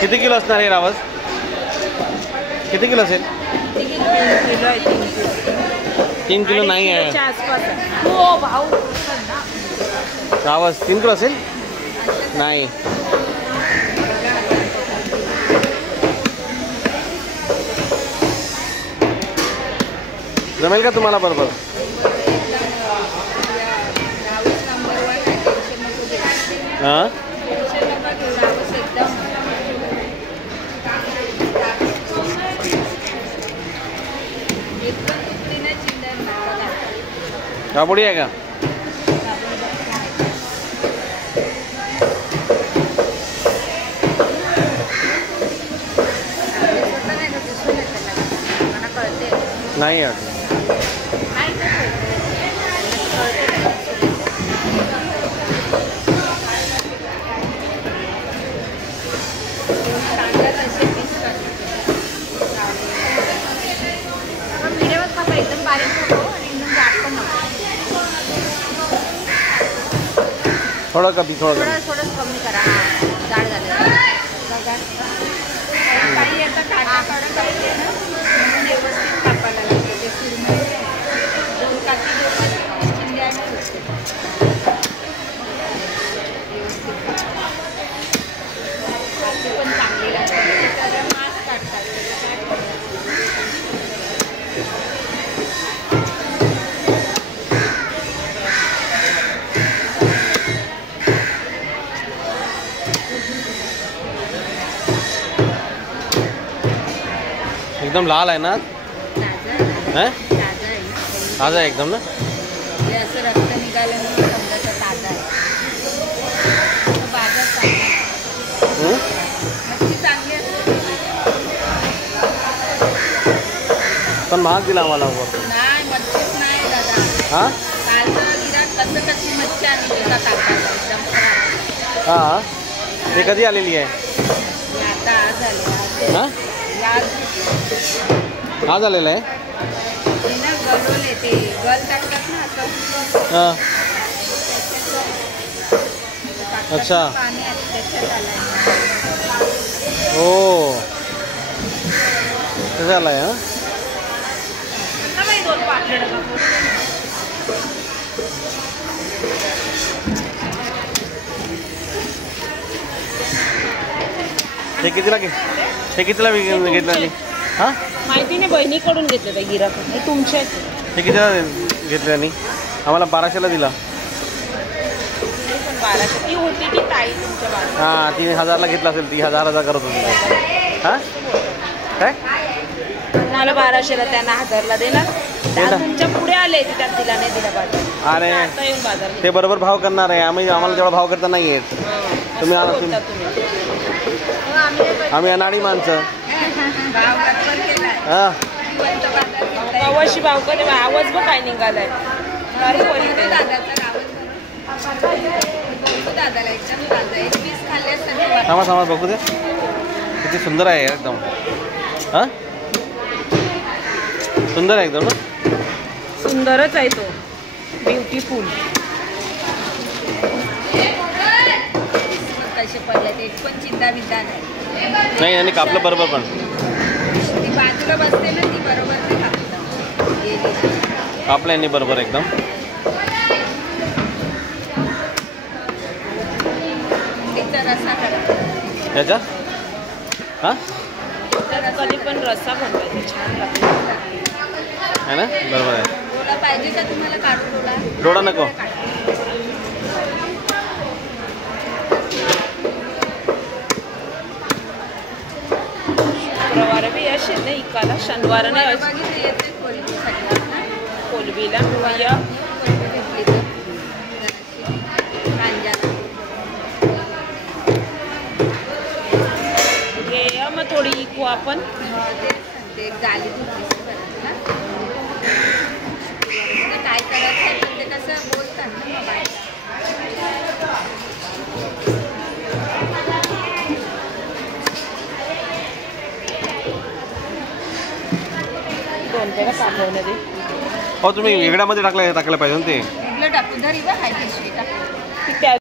किती किलो असणार आहे रावस? किती किलो असेल? 3 किलो नाही आहे रावस. 3 किलो असेल? नाही. जमेल का तुम्हाला बरोबर? हां काबुडी आहे का? नाही आहे. थोडं कमी थोडं कमी करा. जाड झालं काही आता काढा पाहिजे ना म्हणून व्यवस्थित कापायला लागतं. ते सुरमई दोन काठी चिंध्या व्यवस्थित काठी पण चांगली लागते. त्याला मांस काढतात. एकदम लाल आहे ना? ताजा आहे एकदम ना? असं रक्त निघाल्यामुळे समजायचं ताजा आहे. बाजार चांगली मच्छी चांगली असते पण महाग दिला आम्हाला. नाही मच्छीच नाही दादा. हां कालचं गिराक कसं कशी मच्छी आणली का टाकायला एकदम. हां ते कधी आलेली आहे? आता आज आले. हां आज आलेलं आहे ना. गलवले ते गल टाकतात ना असं. हां अच्छा. पाणी त्याच्यात आलंय. हो ते झालं आहे. हां दोन पापलेट हे कितीला घेतलं आणि? हां माहिती नाही बहिणीकडून घेतलं गिराक. हे तुमचे हे कितीला घेतलं आणि? आम्हाला 1200ला दिला. 1200 ती होती की ताई तुमच्या बाजूला? हां 3000ला घेतला असेल. ती हजार करत होती. हां काय मला 1200ला त्यांना 1000ला देणार. तुमच्या पुढे आले त्यात दिला नाही दिला बाजार. अरे आता येऊन बाजार ते बरोबर भाव करणार आहे. आम्हाला तेवढा भाव करता नाही येत. तुम्ही आम्ही अनाडी माणसं. हां गावाशी भाव करे. आवाज बघ काय निघालाय. थांबा बघू दे किती सुंदर आहे एकदम. हां सुंदर आहे एकदम ना. सुंदरच आहे तो. ब्युटिफुल. कसे पडले ते पण चिंता बिंदा नाही. आणि कापलं बरोबर पण. ती बाजूला बसते ना ती बरोबर नाही कापलं यांनी बरोबर एकदम. रस्सा करा त्याचा. हां कधी पण रस्सा बनवायचा छान लागतो है ना. बरोबर आहे. डोळा पाहिजे का तुम्हाला? काढू डोळा नको. शुक्रवार बी असे नाही इकाला. शनिवार नाही कोलबीला या घे मग थोडी इकू आपण. गाली काय करायचं ते कसं बोलतात ना. कोणत्या पाठवण्यात? हो तुम्ही वेगळ्यामध्ये टाकायला पाहिजे ना ते. वेगळं टाकू. धरी बा हाय पिशवी टाक.